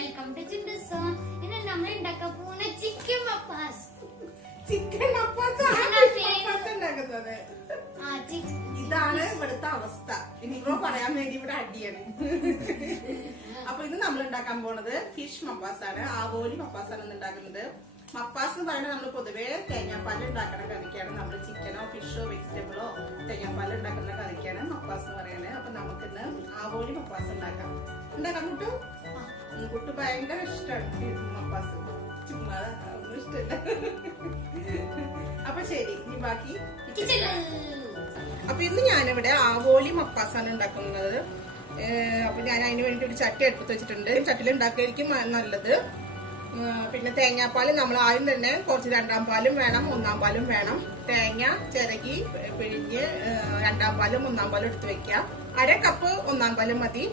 Welcome to ചിന്തസ് zone. ഇന്ന് നമ്മൾ ഉണ്ടാക്കാൻ പോകുന്ന ചിക്കൻ മപ്പാസ്. ഇതാണ് ഇവിടുത്തെ അവസ്ഥ. ഇനിയിപ്പോ പറയാൻ വേണ്ടി ഇവിടെ അടിയാണ്. അപ്പൊ ഇന്ന് നമ്മൾ ഉണ്ടാക്കാൻ പോണത് ഫിഷ് മപ്പാസ് ആണ്. ആവോലി മപ്പാസ് ആണ് ഉണ്ടാക്കുന്നത്. മപ്പാസ് എന്ന് പറയുന്നത് നമ്മൾ പൊതുവെ തേങ്ങാപ്പാൽ ഉണ്ടാക്കുന്ന കറിക്കാണ്. നമ്മൾ ചിക്കനോ ഫിഷോ വെജിറ്റബിളോ തേങ്ങാപ്പാൽ ഉണ്ടാക്കുന്ന കറിക്കാണ് മപ്പാസ് എന്ന് പറയുന്നത്. അപ്പൊ നമുക്കിന്ന് ആവോലി മപ്പാസ് ഉണ്ടാക്കാം. കുട്ടു കുട്ടു ഭയങ്കര ഇഷ്ടമാണ് മപ്പാസ്. ചുമ്മാ ഒന്നും ഇഷ്ടമല്ല. അപ്പൊ ശരി, ഇനി ബാക്കി. അപ്പൊ ഇന്ന് ഞാനിവിടെ ആവോലി മപ്പാസാണ് ഉണ്ടാക്കുന്നത്. അപ്പൊ ഞാൻ അതിന് വേണ്ടി ഒരു ചട്ടി അടുപ്പത്ത് വെച്ചിട്ടുണ്ട്. ചട്ടിയിൽ ഉണ്ടാക്കിയായിരിക്കും നല്ലത്. പിന്നെ തേങ്ങാപ്പാല് നമ്മൾ ആദ്യം തന്നെ കുറച്ച് രണ്ടാം പാലും വേണം, ഒന്നാം പാലും വേണം. തേങ്ങ ചിരകി പിഴിഞ്ഞ് രണ്ടാം പാലും ഒന്നാം പാലും എടുത്ത് വെക്കുക. 1/2 കപ്പ് ഒന്നാം പാലും മതി.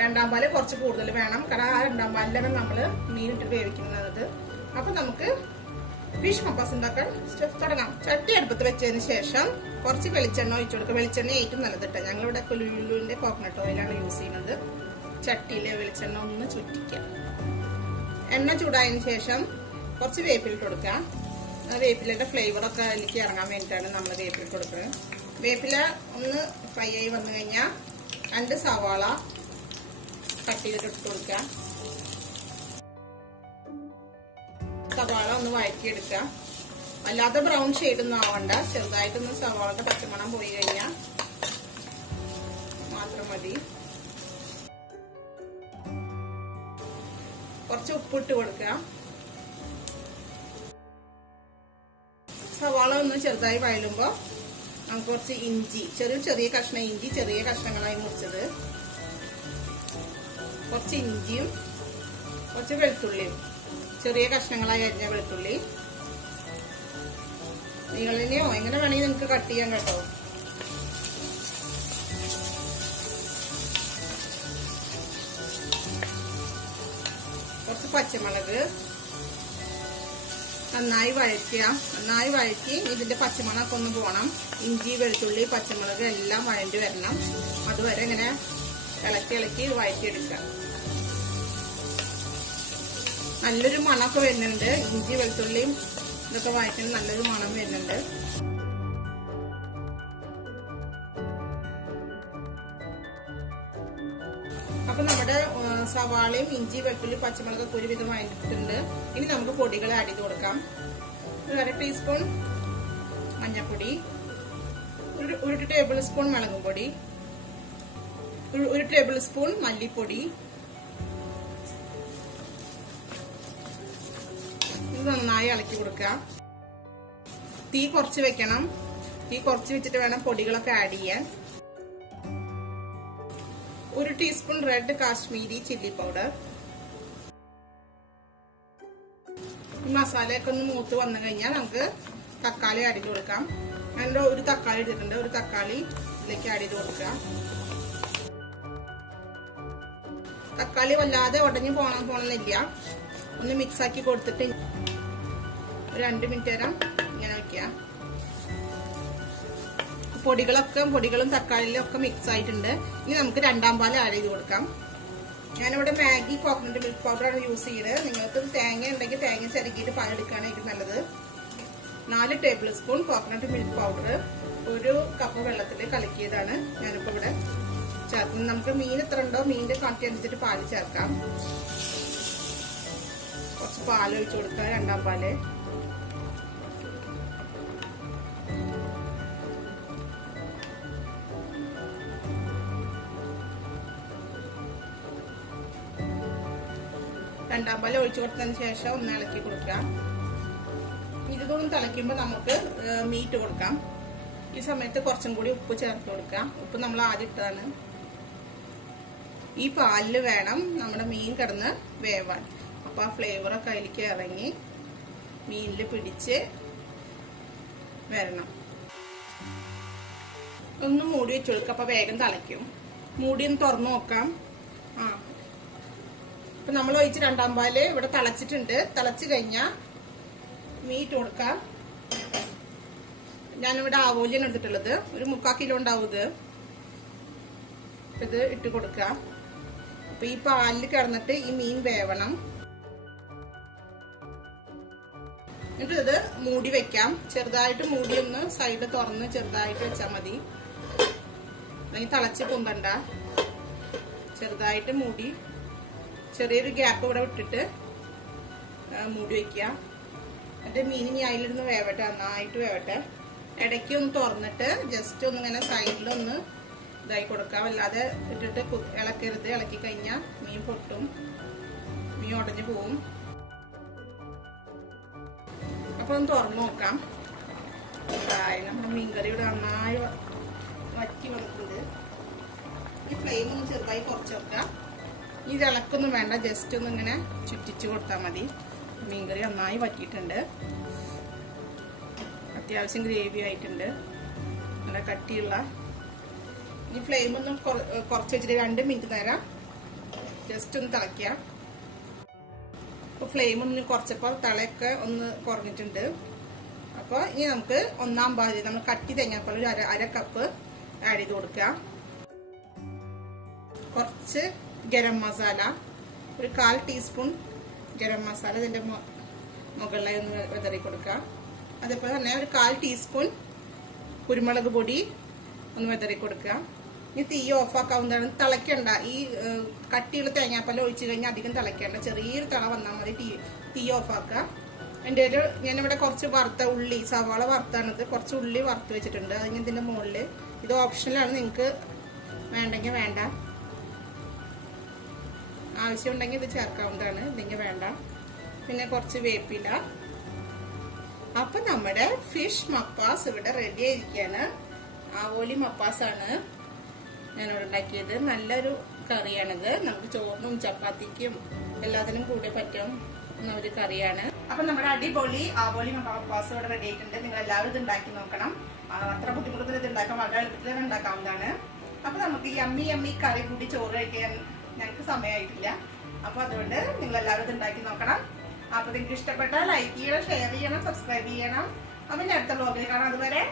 രണ്ടാം പാല് കുറച്ച് കൂടുതൽ വേണം, കാരണം ആ രണ്ടാം പാലിലാണ് നമ്മള് മീനിട്ട് വേവിക്കുന്നത്. അപ്പൊ നമുക്ക് ഫിഷ് മപ്പാസ് ഉണ്ടാക്കാൻ തുടങ്ങാം. ചട്ടി അടുപ്പത്ത് വെച്ചതിന് ശേഷം കുറച്ച് വെളിച്ചെണ്ണ ഒഴിച്ചു കൊടുക്കുക. വെളിച്ചെണ്ണ ഏറ്റവും നല്ലതിട്ട്. ഞങ്ങളിവിടെ ലുലുവിന്റെ കോക്കനട്ട് ഓയിലാണ് യൂസ് ചെയ്യുന്നത്. ചട്ടിയിലെ വെളിച്ചെണ്ണ ഒന്ന് ചുറ്റിക്കാം. എണ്ണ ചൂടായതിനു ശേഷം കുറച്ച് വേപ്പിലിട്ട് കൊടുക്കാം. വേപ്പിലയുടെ ഫ്ലേവറൊക്കെ അതിലേക്ക് ഇറങ്ങാൻ വേണ്ടിയിട്ടാണ് നമ്മൾ വേപ്പിലിട്ട് കൊടുക്കുന്നത്. വേപ്പില ഒന്ന് ഫ്രൈ ആയി വന്നു കഴിഞ്ഞാൽ 2 സവാള കട്ട് ചെയ്തിട്ട് ഇട്ട് കൊടുക്കാം. സവാള ഒന്ന് വഴറ്റിയെടുക്കുക. അല്ലാതെ ബ്രൗൺ ഷെയ്ഡൊന്നും ആവണ്ട. ചെറുതായിട്ടൊന്ന് സവാളയുടെ പച്ചമണം പോയി കഴിഞ്ഞാൽ മാത്രം മതി. കുറച്ച് ഉപ്പിട്ട് കൊടുക്കുക. സവാള ഒന്ന് ചെറുതായി വഴലുമ്പോ നമുക്ക് കുറച്ച് ഇഞ്ചി, ചെറിയ കഷ്ണം ഇഞ്ചി, ചെറിയ കഷ്ണങ്ങളായി മുറിച്ചത്, കുറച്ച് ഇഞ്ചിയും കുറച്ച് വെളുത്തുള്ളിയും, ചെറിയ കഷ്ണങ്ങളായി അരിഞ്ഞ വെളുത്തുള്ളി. നിങ്ങളിനെയോ എങ്ങനെ വേണമെങ്കിൽ നിങ്ങൾക്ക് കട്ട് ചെയ്യാൻ കേട്ടോ. കുറച്ച് പച്ചമുളക് നന്നായി വഴറ്റുക. നന്നായി വഴറ്റി ഇതിന്റെ പച്ചമുളകൊക്കെ ഒന്ന് പോകണം. ഇഞ്ചി, വെളുത്തുള്ളി, പച്ചമുളക് എല്ലാം വഴണ്ടി വരണം. അതുവരെ ഇങ്ങനെ ഇളക്കി വഴറ്റിയെടുക്കുക. നല്ലൊരു മണമൊക്കെ വരുന്നുണ്ട്. ഇഞ്ചി വെളുത്തുള്ളിയും ഇതൊക്കെ വഴറ്റുന്ന നല്ലൊരു മണം വരുന്നുണ്ട്. അപ്പൊ നമ്മുടെ സവാളയും ഇഞ്ചി വെളുത്തുള്ളി പച്ചമുളകൊക്കെ ഒരുവിധം വഴറ്റിട്ടുണ്ട്. ഇനി നമുക്ക് പൊടികൾ ആഡ് ചെയ്ത് കൊടുക്കാം. 1/2 ടീസ്പൂൺ മഞ്ഞൾപ്പൊടി, 1 ടേബിൾ സ്പൂൺ മുളകും പൊടി, 1 ടേബിൾ സ്പൂൺ മല്ലിപ്പൊടി. ഇത് നന്നായി ഇളക്കി കൊടുക്കുക. തീ കുറച്ച് വെക്കണം. തീ കുറച്ച് വെച്ചിട്ട് വേണം പൊടികളൊക്കെ ആഡ് ചെയ്യാൻ. 1 teaspoon red Kashmiri chilli powder. മസാലയൊക്കെ ഒന്ന് മൂത്ത് വന്നു കഴിഞ്ഞാൽ നമുക്ക് തക്കാളി ആഡ് ചെയ്ത് കൊടുക്കാം. ഞാൻ 1 തക്കാളി എടുത്തിട്ടുണ്ട്. 1 തക്കാളി ഇതിലേക്ക് ആഡ് ചെയ്ത് കൊടുക്കുക. തക്കാളി വല്ലാതെ ഉടഞ്ഞു പോണമെന്നില്ല. ഒന്ന് മിക്സ് ആക്കി കൊടുത്തിട്ട് 2 മിനിറ്റ് നേരം ഇങ്ങനെ വെക്കുക. പൊടികളും തക്കാളിയിലും ഒക്കെ മിക്സ് ആയിട്ടുണ്ട്. ഇനി നമുക്ക് രണ്ടാം പാല് ആഡ് ചെയ്ത് കൊടുക്കാം. ഞാനിവിടെ മാഗി കോക്കനട്ട് മിൽക്ക് പൗഡറാണ് യൂസ് ചെയ്യുന്നത്. നിങ്ങൾക്ക് തേങ്ങ ഉണ്ടെങ്കിൽ തേങ്ങ ചിരകിയിട്ട് പാലെടുക്കുകയാണ് ഏറ്റവും നല്ലത്. 4 table spoon coconut milk powder 1 cup വെള്ളത്തിൽ കലക്കിയതാണ് ഞാനിപ്പോ ഇവിടെ ചേർക്കുന്നത്. നമുക്ക് മീൻ എത്ര ഉണ്ടോ മീനിന്റെ ക്വാണ്ടിറ്റി അനുസരിച്ചിട്ട് പാല് ചേർക്കാം. കുറച്ച് പാൽ ഒഴിച്ചു കൊടുക്കുക. രണ്ടാം പാല് ഒഴിച്ചു കൊടുത്തതിന് ശേഷം ഒന്ന് ഇളക്കി കൊടുക്കാം. ഇതൊന്നും തിളയ്ക്കുമ്പോൾ നമുക്ക് മീറ്റ് കൊടുക്കാം. ഈ സമയത്ത് കുറച്ചും കൂടി ഉപ്പ് ചേർത്ത് കൊടുക്കാം. ഉപ്പ് നമ്മൾ ആദ്യം ഇട്ടതാണ്. ഈ പാലില് വേണം നമ്മുടെ മീൻ കിടന്ന് വേവാൻ. അപ്പൊ ആ ഫ്ലേവറൊക്കെ അതിലേക്ക് ഇറങ്ങി മീനില് പിടിച്ച് വരണം. ഒന്ന് മൂടി വെച്ച് കൊടുക്കാം. അപ്പൊ വേഗം തിളയ്ക്കും. മൂടി ഒന്ന് തുറന്നു നോക്കാം. അപ്പൊ നമ്മൾ ഒഴിച്ച് രണ്ടാം പാല് ഇവിടെ തിളച്ചിട്ടുണ്ട്. തിളച്ചു കഴിഞ്ഞാൽ മീറ്റ് കൊടുക്കാം. ഞാനിവിടെ ആവോലിയാണ് എടുത്തിട്ടുള്ളത്. 1/4 കിലോ ഉണ്ടാവും ഇത്. ഇത് ഇട്ട് കൊടുക്കാം. അപ്പൊ ഈ പാലിൽ കിടന്നിട്ട് ഈ മീൻ വേവണം. എന്നിട്ട് ഇത് മൂടി വെക്കാം. ചെറുതായിട്ട് മൂടി ഒന്ന് സൈഡ് തുറന്ന് ചെറുതായിട്ട് വെച്ചാൽ മതി, അല്ലെങ്കിൽ തിളച്ച് പൊന്തണ്ട. ചെറുതായിട്ട് മൂടി ചെറിയൊരു ഗ്യാപ്പ് ഇവിടെ വിട്ടിട്ട് മൂടി വെക്കുക. എന്നിട്ട് മീൻ ഇനി അതിലിരുന്ന് വേവട്ടെ, നന്നായിട്ട് വേവട്ടെ. ഇടയ്ക്ക് ഒന്ന് തുറന്നിട്ട് ജസ്റ്റ് ഒന്ന് ഇങ്ങനെ സൈഡിലൊന്ന് ഇതായി കൊടുക്കാം. അല്ലാതെ ഇട്ടിട്ട് ഇളക്കരുത്. ഇളക്കി കഴിഞ്ഞാൽ മീൻ പൊട്ടും, മീൻ ഉടഞ്ഞു പോവും. അപ്പൊ ഒന്ന് തുറന്നു നോക്കാം. നമ്മുടെ മീൻകറി ഇവിടെ നന്നായി വറ്റി വന്നിട്ടുണ്ട്. ഈ ഫ്ലെയിം ഒന്ന് ചെറുതായി കുറച്ച് വെക്കാം. ഇത് ഇളക്കൊന്നും വേണ്ട, ജസ്റ്റ് ഒന്ന് ഇങ്ങനെ ചുറ്റിച്ച് കൊടുത്താൽ മതി. മീൻകറി നന്നായി വറ്റിയിട്ടുണ്ട്. അത്യാവശ്യം ഗ്രേവി ആയിട്ടുണ്ട്, നല്ല കട്ടിയുള്ള. ഈ ഫ്ലെയിം ഒന്ന് കുറച്ച് വെച്ചിട്ട് 2 മിനിറ്റ് നേരം ജസ്റ്റ് ഒന്ന് തിളയ്ക്കുക. അപ്പോൾ ഫ്ലെയിം ഒന്ന് കുറച്ചപ്പോൾ തിളയൊക്കെ ഒന്ന് കുറഞ്ഞിട്ടുണ്ട്. അപ്പോൾ ഇനി നമുക്ക് 1/4 പാല് നമ്മൾ കട്ടി തേങ്ങാപ്പാൽ ഒരു അര കപ്പ് ആഡ് ചെയ്ത് കൊടുക്കുക. കുറച്ച് ഗരം മസാല, ഒരു 1/4 ടീസ്പൂൺ ഗരം മസാല ഇതിൻ്റെ മുകളിലായി ഒന്ന് വിതറി കൊടുക്കുക. അതേപോലെ തന്നെ ഒരു 1/4 ടീസ്പൂൺ കുരുമുളക് പൊടി ഒന്ന് വിതറി കൊടുക്കുക. ഇനി തീ ഓഫാക്കാവുന്നതാണ്. തിളയ്ക്കണ്ട. ഈ കട്ടിയുള്ള തേങ്ങാപ്പാൽ ഒഴിച്ചു കഴിഞ്ഞാൽ അധികം തിളയ്ക്കണ്ട. ചെറിയൊരു തിള വന്നാൽ മതി. തീ ഓഫാക്കുക. എൻ്റെ ഞാനിവിടെ കുറച്ച് വറുത്ത ഉള്ളി, സവാള വറുത്താണിത്, കുറച്ച് ഉള്ളി വറുത്ത് വെച്ചിട്ടുണ്ട്. അതിന് ഇതിൻ്റെ മുകളിൽ ഇത് ഓപ്ഷനിലാണ്, നിങ്ങൾക്ക് വേണ്ടെങ്കിൽ വേണ്ട, ആവശ്യമുണ്ടെങ്കിൽ ഇത് ചേർക്കാവുന്നതാണ്, ഇല്ലെങ്കിൽ വേണ്ട. പിന്നെ കുറച്ച് വേപ്പില. അപ്പൊ നമ്മുടെ ഫിഷ് മപ്പാസ് ഇവിടെ റെഡി ആയിരിക്കുകയാണ്. ആവോലി മപ്പാസാണ് ഞാനിവിടെ ഉണ്ടാക്കിയത്. നല്ലൊരു കറിയാണിത്. നമുക്ക് ചോറിനും ചപ്പാത്തിക്കും എല്ലാത്തിനും കൂടെ പറ്റും ഒരു കറിയാണ്. അപ്പൊ നമ്മുടെ അടിപൊളി ആവോലി മപ്പാസ് ഇവിടെ റെഡി ആയിട്ടുണ്ട്. നിങ്ങൾ എല്ലാവരും ഇത് ഉണ്ടാക്കി നോക്കണം. അത്ര ബുദ്ധിമുട്ടിൽ ഇത് ഉണ്ടാക്കാൻ വളരെ എളുപ്പത്തിൽ തന്നെ ഉണ്ടാക്കാവുന്നതാണ്. അപ്പൊ നമുക്ക് യമ്മി കറി കൂടി ചോറ് കഴിക്കാൻ ഞങ്ങൾക്ക് സമയമായിട്ടില്ല. അപ്പൊ അതുകൊണ്ട് നിങ്ങൾ എല്ലാവരും ഇത് ഉണ്ടാക്കി നോക്കണം. അപ്പൊ നിങ്ങൾക്ക് ഇഷ്ടപ്പെട്ടാൽ ലൈക്ക് ചെയ്യണം, ഷെയർ ചെയ്യണം, സബ്സ്ക്രൈബ് ചെയ്യണം. അപ്പൊ ഇനി അടുത്ത വ്ലോഗിൽ കാണാം. അതുവരെ